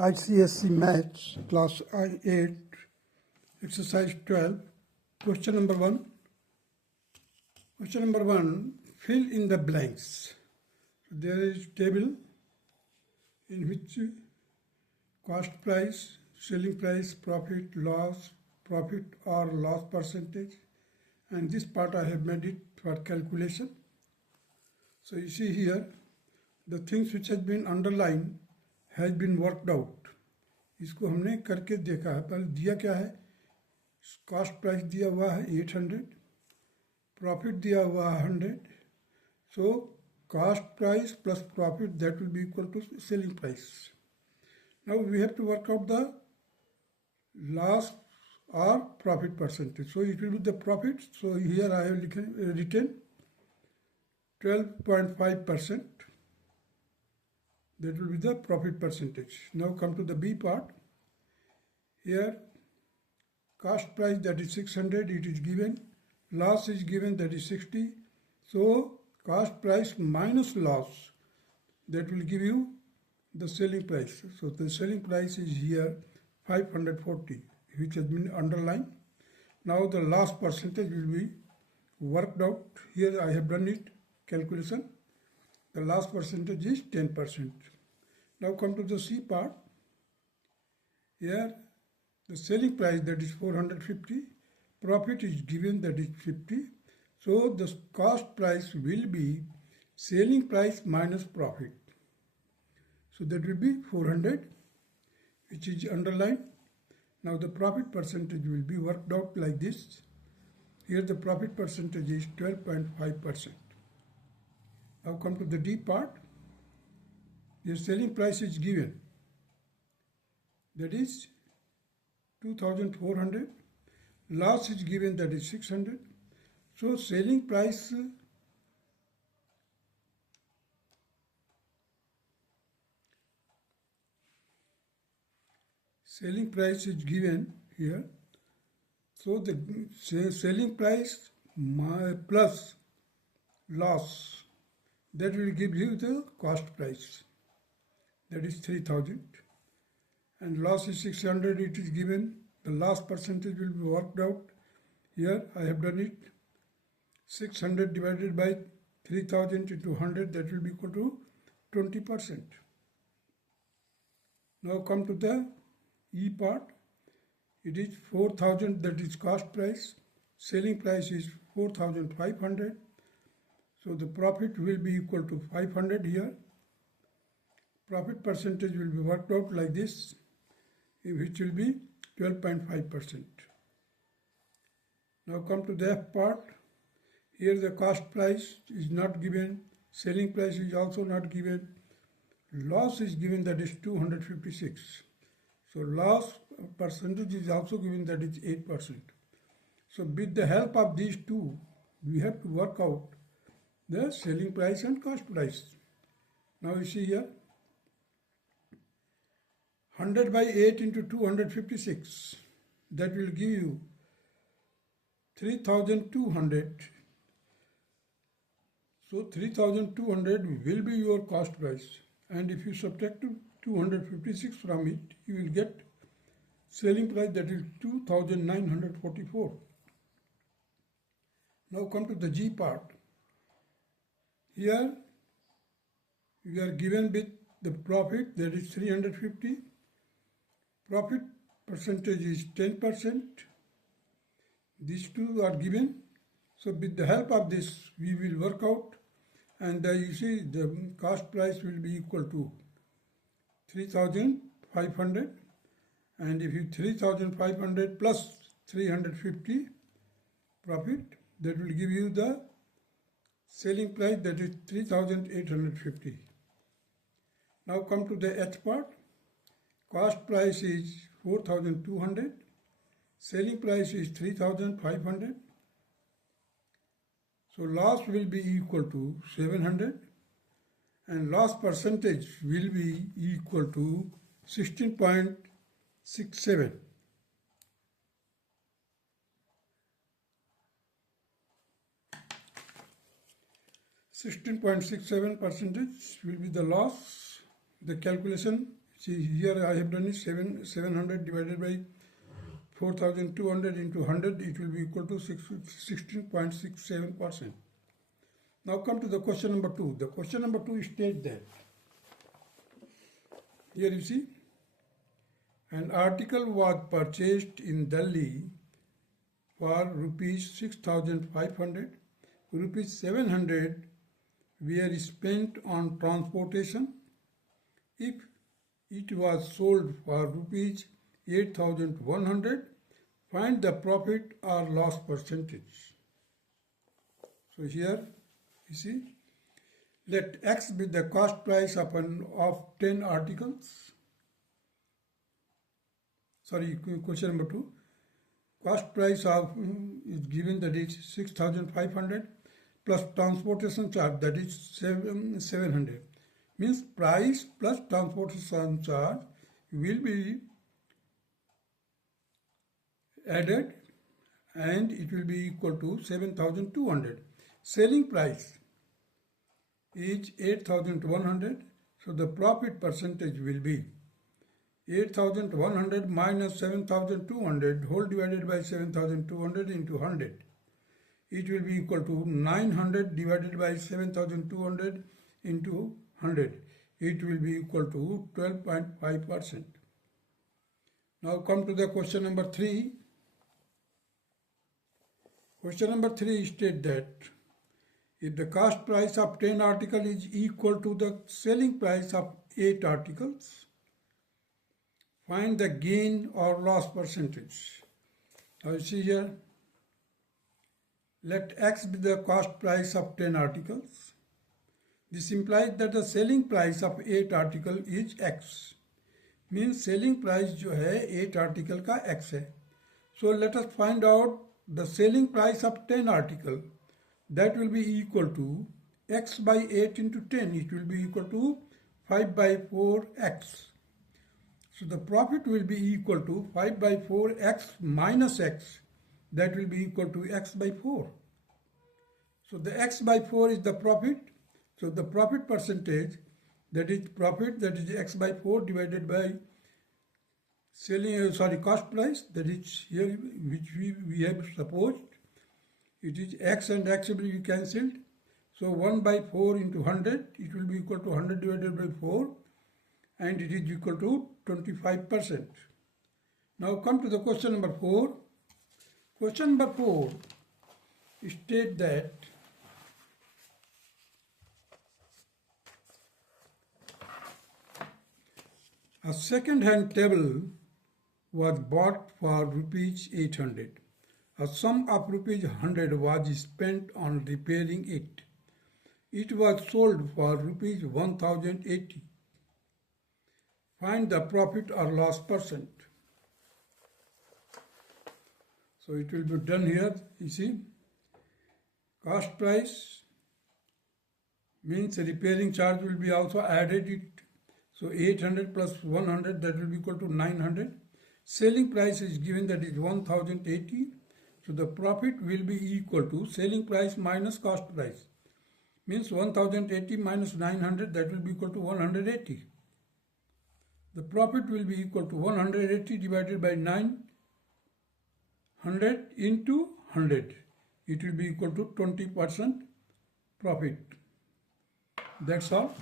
ICSE Maths, Class 8, Exercise 12, Question number 1. Question number 1, fill in the blanks. There is table in which cost price, selling price, profit or loss percentage, and this part I have made it for calculation. So you see here, the things which has been underlined has been worked out. इसको हमने करके देखा है. पहले दिया क्या है, cost price दिया हुआ है 800, प्रॉफिट दिया हुआ है 100. So cost price plus profit that will be equal to selling price. Now we have to work out the loss or profit percentage. So it will be the profit. So here I have written 12.5%. That will be the profit percentage. Now come to the B part. Here cost price, that is 600, it is given. Loss is given, that is 60. So cost price minus loss, that will give you the selling price. So the selling price is here 540, which has been underlined. Now the loss percentage will be worked out. Here I have done it, calculation. The loss percentage is 10%. Now come to the C part. Here the selling price, that is 450. Profit is given, that is 50. So the cost price will be selling price minus profit. So that will be 400, which is underlined. Now the profit percentage will be worked out like this. Here the profit percentage is 12.5%. Now come to the D part. The selling price is given, that is 2400. Loss is given, that is 600. So selling price is given here. So the selling price plus loss, that will give you the cost price, that is 3000, and loss is 600, it is given. The loss percentage will be worked out. Here I have done it. 600 divided by 3000 into 100, that will be equal to 20%. Now come to the E part. It is 4000, that is cost price. Selling price is 4500. So the profit will be equal to 500 here. Profit percentage will be worked out like this, which will be 12.5%. Now come to the F part. Here the cost price is not given. Selling price is also not given. Loss is given, that is 256. So loss percentage is also given, that is 8%. So with the help of these two, we have to work out the selling price and cost price. Now you see here, 100 by 8 into 256, that will give you 3200. So 3200 will be your cost price, and if you subtract 256 from it, you will get selling price, that is 2944. Now come to the G part. Here we are given with the profit, that is 350. Profit percentage is 10%. These two are given. So with the help of this, we will work out, and you see the cost price will be equal to 3500, and if you 3500 plus 350 profit, that will give you the selling price, that is 3850. Now come to the H part. Cost price is 4200. Selling price is 3500. So loss will be equal to 700, and loss percentage will be equal to 16.67. %16.67% will be the loss. The calculation See here I have done it 700 divided by 4,200 into 100, it will be equal to 16.67%. Now come to the question number 2. The question number 2 states that, here you see, an article was purchased in Delhi for rupees 6,500, rupees 700 were spent on transportation. If it was sold for rupees 8,100, find the profit or loss percentage. So here you see, let X be the cost price of 10 articles. Sorry, question number 2. Cost price of is given, that is 6,500 plus transportation charge, that is 700. Means price plus transportation charge will be added and it will be equal to 7,200. Selling price is 8,100, so the profit percentage will be 8,100 minus 7,200 whole divided by 7,200 into 100. It will be equal to 900 divided by 7,200 into 100. It will be equal to 12.5%. Now come to the question number 3. Question number 3 states that if the cost price of 10 articles is equal to the selling price of 8 articles, find the gain or loss percentage. Now you see here, let X be the cost price of 10 articles. This implies that the selling price of 8 article is X. Means selling price जो है 8 article का X है. So let us find out the selling price of 10 article. That will be equal to X by 8 into 10. It will be equal to 5 by 4X. So the profit will be equal to 5 by 4X minus X. That will be equal to X by 4. So the X by 4 is the profit. So the profit percentage, that is profit, that is X by 4 divided by cost price, that is here which we have supposed. It is X and X will be cancelled. So 1 by 4 into 100, it will be equal to 100 divided by 4 and it is equal to 25%. Now come to the question number 4. Question number 4 states that a second-hand table was bought for rupees 800. A sum of rupees 100 was spent on repairing it. It was sold for rupees 1,080. Find the profit or loss percent. So it will be done here, you see. Cost price means repairing charge will be also added it. So 800 plus 100, that will be equal to 900. Selling price is given, that is 1,080. So the profit will be equal to selling price minus cost price. Means 1,080 minus 900, that will be equal to 180. The profit will be equal to 180 divided by 900 into 100. It will be equal to 20% profit. That's all.